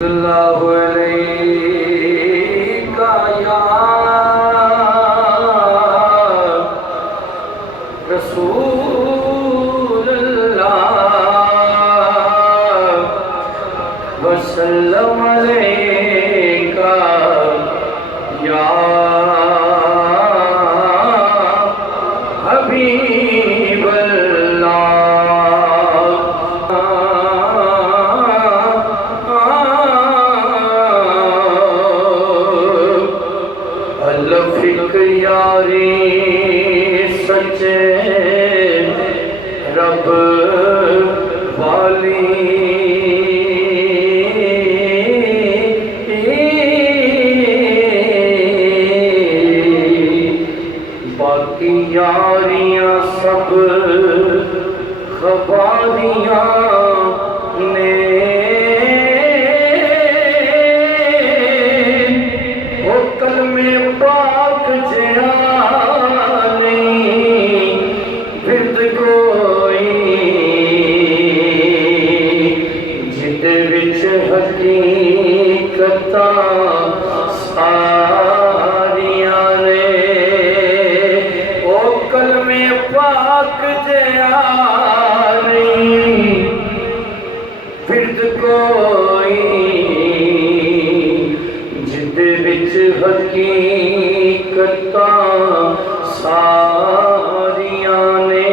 اللہ علیکہ یا رسول اللہ وسلم علیکہ یا حبیب یاری سچے رب والی باقی یاریاں سب خباریاں نے وہ کلمے پاک ساریاں نے او کلمے پاک جیا نہیں فرد کوئی جد وچ حقیقتاں ساریاں نے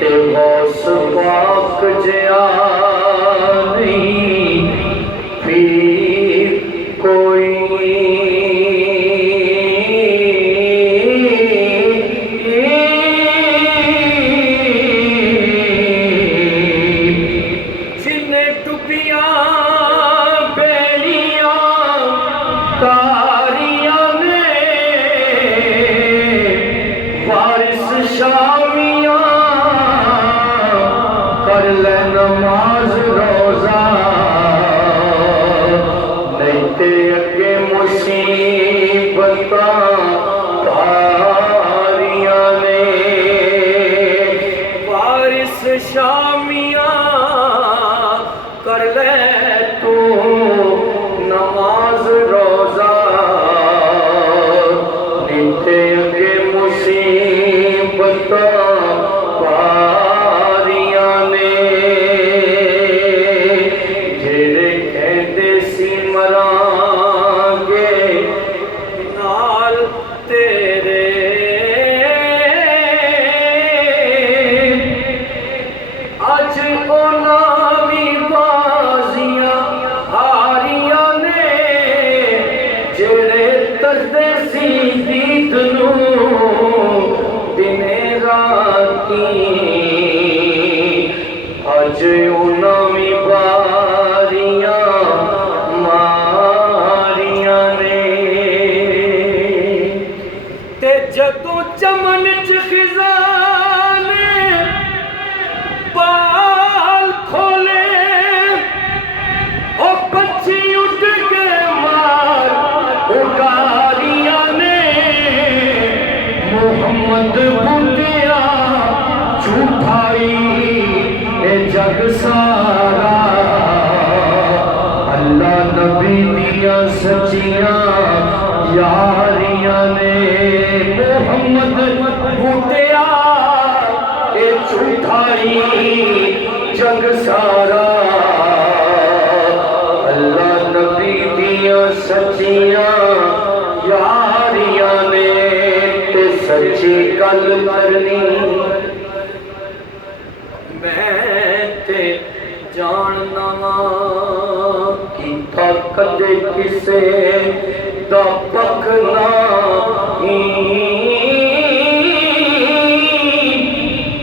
تے غوث پاک جیا نہیں پھر کوئی جنہیں ٹپیاں بیڑیاں تاریاں نے وارث شامیاں کر لے نماز روزہ تے اگے مصیبتاں تاریاں نے وارث شامیاں کر لے تو نماز روزہ تے اگے مصیبتاں تاریاں نے جڑے کہندے سی مران گے نال تیرے اج انہاں وی بازیاں ہاریاں نے جڑے تجدے سی دید نوں دنے راتی اج انہاں وی باریاں ماریاں نے تے جدوں چمن چ خزاں نے بال کھولے او پچھی اٹھ کے مار اگاریاں نے محمد بوٹیا جھوٹائی اے جگ سارا اللہ نبی دیاں سچیاں یاریاں نے محمد بوٹیا اے جھوٹائی جگ سارا اللہ نبی دیاں سچیاں یاریاں نے تے سچی گل کرنی میں تے جاننا کیتا کدے کسے دا پک نہیں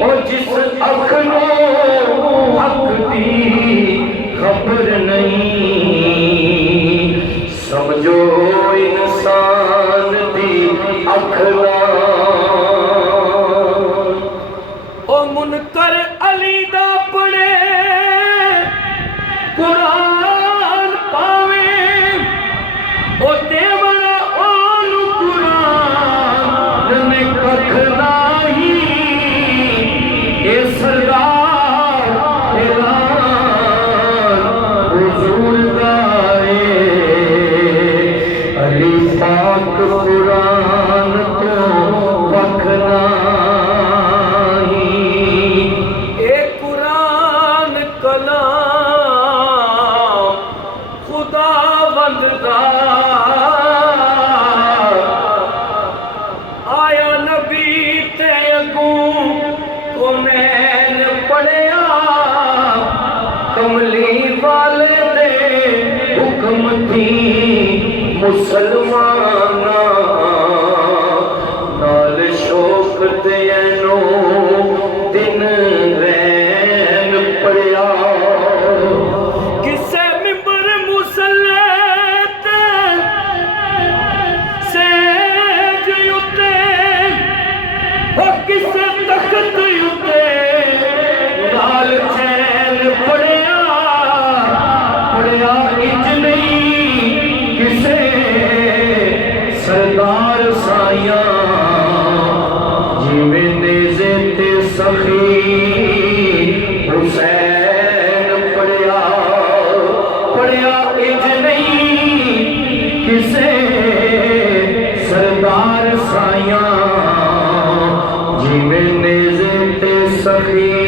او جس اکھ نوں حق دی خبر نہیں سمجھو انسان دی اکھ او منکر علی دا پڑھے قرآن پاوے او دیوڑا اونو قرآن مسلماناں نال شوق دینو دن رین پڑیا کسے ممبر مسلط سیج یوتے وہ کسے تخت یوتے نال چین پڑیا پڑیا اج نہیں کسے سردار سائیاں جیویں نیزے تے سخی حسین پڑیا پڑیا اج نہیں کسے سردار سائیاں جیویں نیزے تے سخی